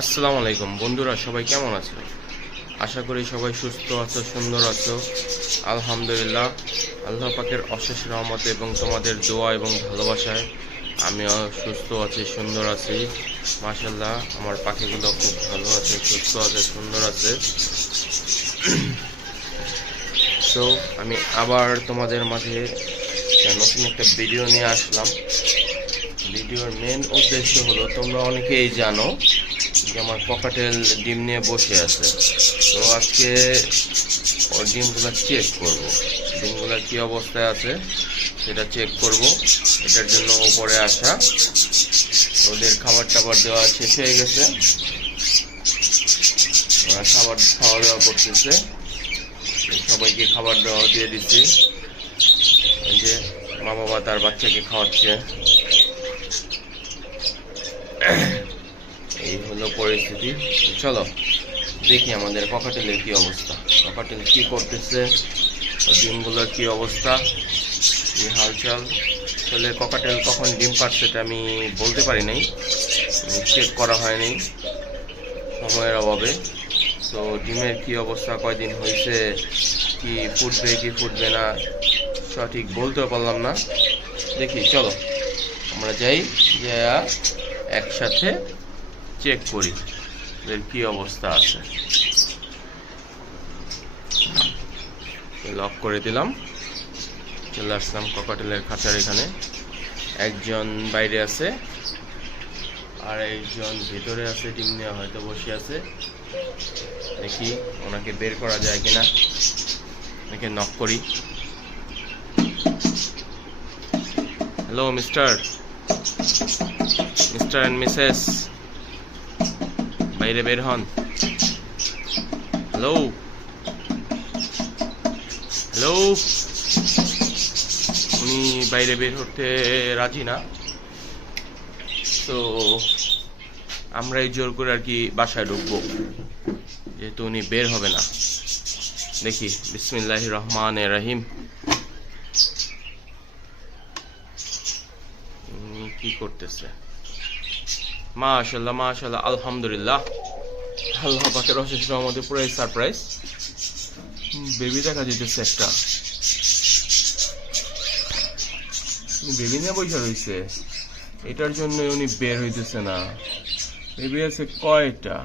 আসসালামু আলাইকুম বন্ধুরা, সবাই কেমন আছো? আশা করি সবাই সুস্থ আছো, সুন্দর আছো। আলহামদুলিল্লাহ, আল্লাহ পাকের অশেষ রহমতে এবং তোমাদের দোয়া এবং ভালোবাসায় আমিও সুস্থ আছি, সুন্দর আছি। মাশাআল্লাহ, আমার পাখিগুলো খুব ভালো আছে, সুস্থ আছে, সুন্দর আছে। তো আমি আবার তোমাদের মাঝে নতুন একটা ভিডিও নিয়ে আসলাম। ভিডিওর মেন উদ্দেশ্য হলো, তোমরা অনেকেই জানো যে আমার ককাটেল ডিম নিয়ে বসে আছে। তো আজকে ওর ডিমগুলো চেক করব, ডিমগুলো কি অবস্থায় আছে সেটা চেক করব। এটার জন্য উপরে আসা। ওদের খাবার টাবার দেওয়া শেষ হয়ে গেছে, ওরা খাওয়া দাওয়া করতেছে। সবাইকে খাবার দাওয়া দিয়ে দিচ্ছি। এই যে মা বাবা তার বাচ্চাকে খাওয়াচ্ছে। এই হলো পরিস্থিতি। চলো দেখি আমাদের ককাটেলের কি অবস্থা, ককাটেল কি করতেছে, ডিমগুলোর কি অবস্থা, কি হালচাল। আসলে ককাটেল কখন ডিম পাড়ছে এটা আমি বলতে পারি নাই, চেক করা হয়নি সময়ের অভাবে। তো ডিমের কি অবস্থা, কয়দিন হয়েছে, কি ফুটবে কি ফুটবে না সঠিক বলতেও পারলাম না। দেখি চলো আমরা যাই, যে একসাথে চেক করি এর কি অবস্থা আছে। লক করে দিলাম, চলে আসলাম ককাটেলের খাঁচার এখানে। একজন বাইরে আছে আর একজন ভেতরে আছে, ডিম নিয়ে হয়তো বসে আছে। দেখি ওনাকে বের করা যায় কিনা, ওনাকে নক করি। হ্যালো মিস্টার অ্যান্ড মিসেস, বাইরে বের হন। হ্যালো হ্যালো, উনি বাইরে বের হতে রাজি না, তো আমরা এই জোর করে আর কি বাসায় ঢুকবো, যেহেতু উনি বের হবে না। দেখি বিসমিল্লাহির রহমানির রহিম, উনি কি করতেছে। মাশাআল্লাহ মাশাআল্লাহ, আলহামদুলিল্লাহ, আল্লাহ পাকের অশেষ রহমতে পুরো সারপ্রাইজ। বেবি দেখা যেতেছে একটা, বেবি নিয়ে বসে রয়েছে, এটার জন্য উনি বের হইতেছে না। বেবি আছে কয়টা,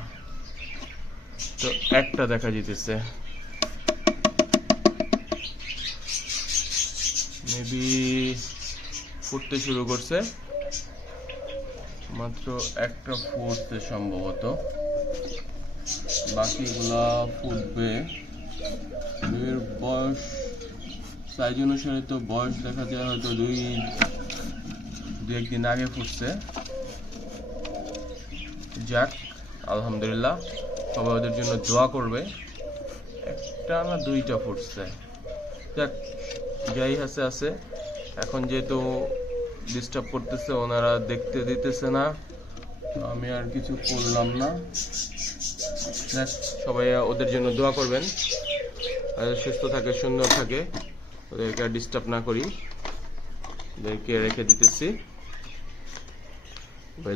তো একটা দেখা যেতেছে। মেবি ফুটতে শুরু করছে, মাত্র একটা ফুটতে সম্ভবত, বাকিগুলা ফুটবে। এর বয়স সাইজ অনুসারে তো বয়স দেখা যায় হয়তো দুই একদিন আগে ফুটছে। যাক আলহামদুলিল্লাহ, সবাই ওদের জন্য দোয়া করবে। একটা না দুইটা ফুটছে, যাক যাই আছে আছে। এখন যেহেতু ডিস্টার্ব করতেছে, ওনারা দেখতে দিতেছে না, তো আমি আর কিছু করলাম না। সবাই ওদের জন্য দোয়া করবেন, সুস্থ থাকে, সুন্দর থাকে, ওদেরকে আর ডিস্টার্ব না করি। ওদেরকে রেখে দিতেছি,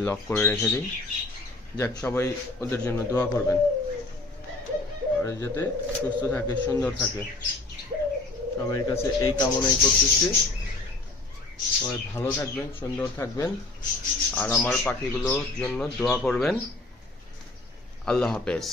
লক করে রেখে দিই। যাক সবাই ওদের জন্য দোয়া করবেন, ওরা যাতে সুস্থ থাকে, সুন্দর থাকে। সবার কাছে এই কামনাই করতেছি, সবাই ভালো থাকবেন, সুন্দর থাকবেন, আর আমার পাখিগুলোর জন্য দোয়া করবেন। আল্লাহ হাফেজ।